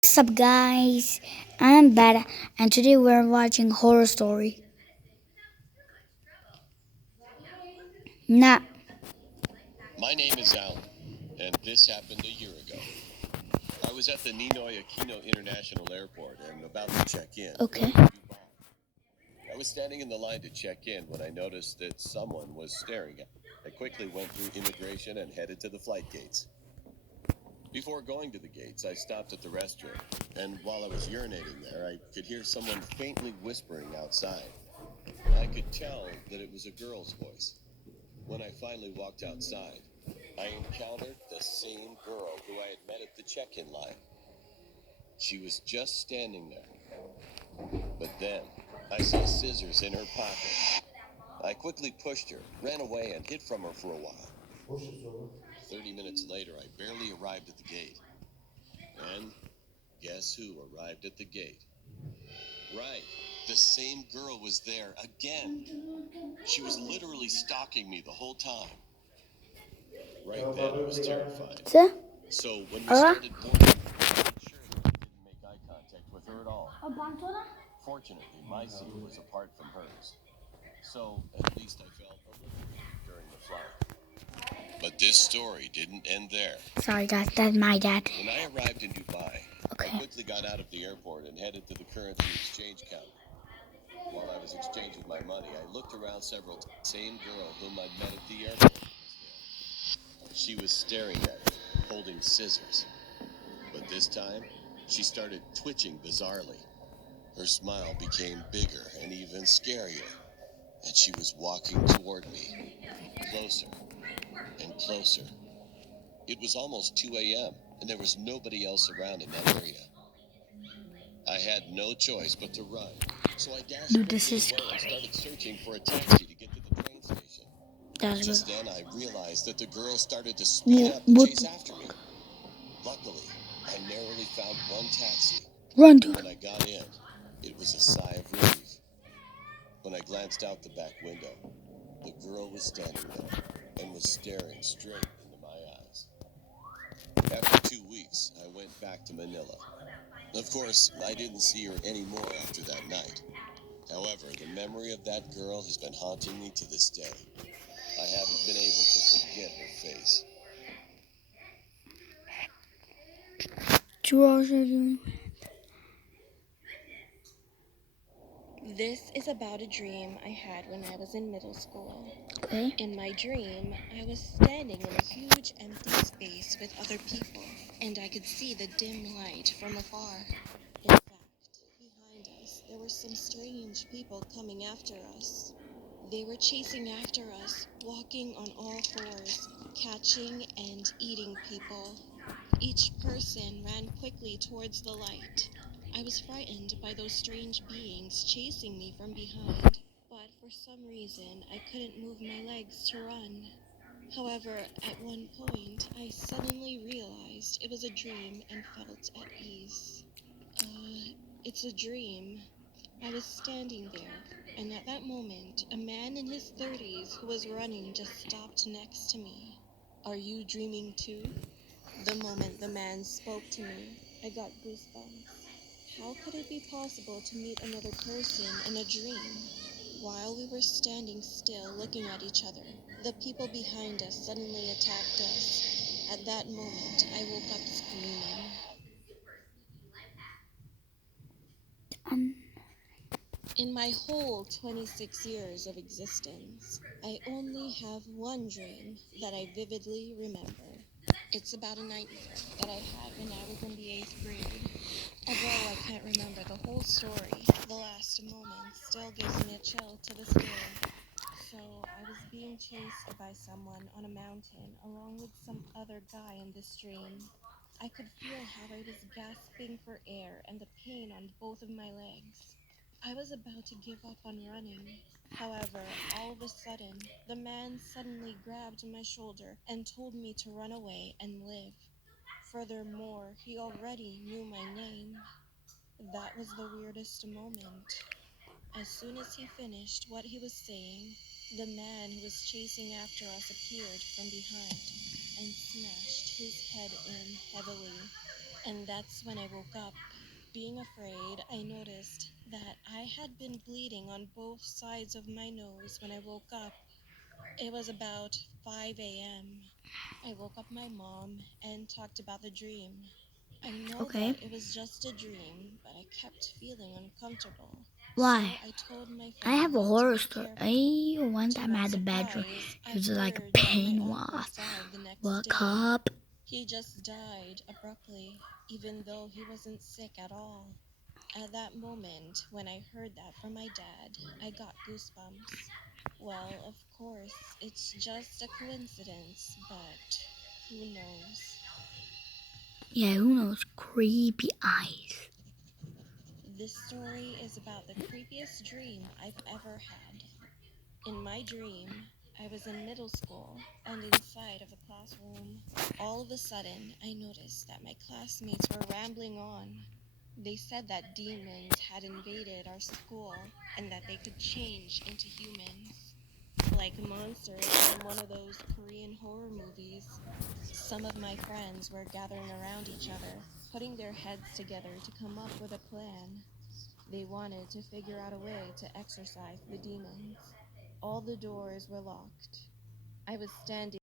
What's up, guys? I'm Bada, and today we're watching horror story. Nah, My name is Alan, and this happened a year ago. I was at the Ninoy Aquino International Airport and about to check in. okay. I was standing in the line to check in when I noticed that someone was staring at me. I quickly went through immigration and headed to the flight gates. Before going to the gates, I stopped at the restroom, and while I was urinating there, I could hear someone faintly whispering outside. I could tell that it was a girl's voice. When I finally walked outside, I encountered the same girl who I had met at the check-in line. She was just standing there. But then, I saw scissors in her pocket. I quickly pushed her, ran away, and hid from her for a while. 30 minutes later, I barely arrived at the gate. And guess who arrived at the gate? Right. The same girl was there again. She was literally stalking me the whole time. Right then, I was terrified. So, So when we alright. started boarding, I made sure that I didn't make eye contact with her at all. Fortunately, my seat was apart from hers. So at least I felt a little relief during the flight. But this story didn't end there. Sorry, guys, that's my dad. When I arrived in Dubai, I Okay. quickly got out of the airport and headed to the currency exchange counter. While I was exchanging my money, I looked around several times. Same girl whom I'd met at the airport was there. She was staring at me, holding scissors. But this time, she started twitching bizarrely. Her smile became bigger and even scarier, and she was walking toward me, closer and closer. It was almost 2 a.m., and there was nobody else around in that area. I had no choice but to run, so I dashed Dude, this quickly is away and scary. started searching for a taxi to get to the train station. That's Just good. then, I realized that the girl started to speed Yeah, up to but chase after me. Luckily, I narrowly found one taxi, run, and dude. when I got in, it was a sigh of relief. When I glanced out the back window, the girl was standing there and was staring straight into my eyes. After 2 weeks, I went back to Manila. Of course, I didn't see her anymore after that night. However, the memory of that girl has been haunting me to this day. I haven't been able to forget her face. Two hours are doing. This is about a dream I had when I was in middle school. Okay. In my dream, I was standing in a huge empty space with other people, and I could see the dim light from afar. In fact, behind us, there were some strange people coming after us. They were chasing after us, walking on all fours, catching and eating people. Each person ran quickly towards the light. I was frightened by those strange beings chasing me from behind, but for some reason I couldn't move my legs to run. However, at one point, I suddenly realized it was a dream and felt at ease. It's a dream. I was standing there, and at that moment, a man in his 30s who was running just stopped next to me. Are you dreaming too? The moment the man spoke to me, I got goosebumps. How could it be possible to meet another person in a dream? While we were standing still looking at each other, the people behind us suddenly attacked us. At that moment, I woke up screaming. Um, In my whole 26 years of existence, I only have one dream that I vividly remember. It's about a nightmare that I had when I was in the 8th grade. Although I can't remember the whole story, the last moment still gives me a chill to this day. So, I was being chased by someone on a mountain along with some other guy in this dream. I could feel how I was gasping for air and the pain on both of my legs. I was about to give up on running. However, all of a sudden, the man suddenly grabbed my shoulder and told me to run away and live. Furthermore, he already knew my name. That was the weirdest moment. As soon as he finished what he was saying, the man who was chasing after us appeared from behind and smashed his head in heavily. And that's when I woke up. Being afraid, I noticed that I had been bleeding on both sides of my nose when I woke up. It was about 5 a.m. I woke up my mom and talked about the dream. I know Okay. that it was just a dream, but I kept feeling uncomfortable. So Why? I told my I have a family to horror be story. careful. One To time I my had a bad dream. surprise, It I was like a heard that my pain uncle was. died the next Woke day. up. He just died abruptly, even though he wasn't sick at all. At that moment, when I heard that from my dad, I got goosebumps. Well, of course, it's just a coincidence, but who knows? Yeah, who knows? Creepy eyes. This story is about the creepiest dream I've ever had. In my dream, I was in middle school and inside of a classroom. All of a sudden, I noticed that my classmates were rambling on. They said that demons had invaded our school and that they could change into humans, like monsters from one of those Korean horror movies. Some of my friends were gathering around each other, putting their heads together to come up with a plan. They wanted to figure out a way to exorcise the demons. All the doors were locked. I was standing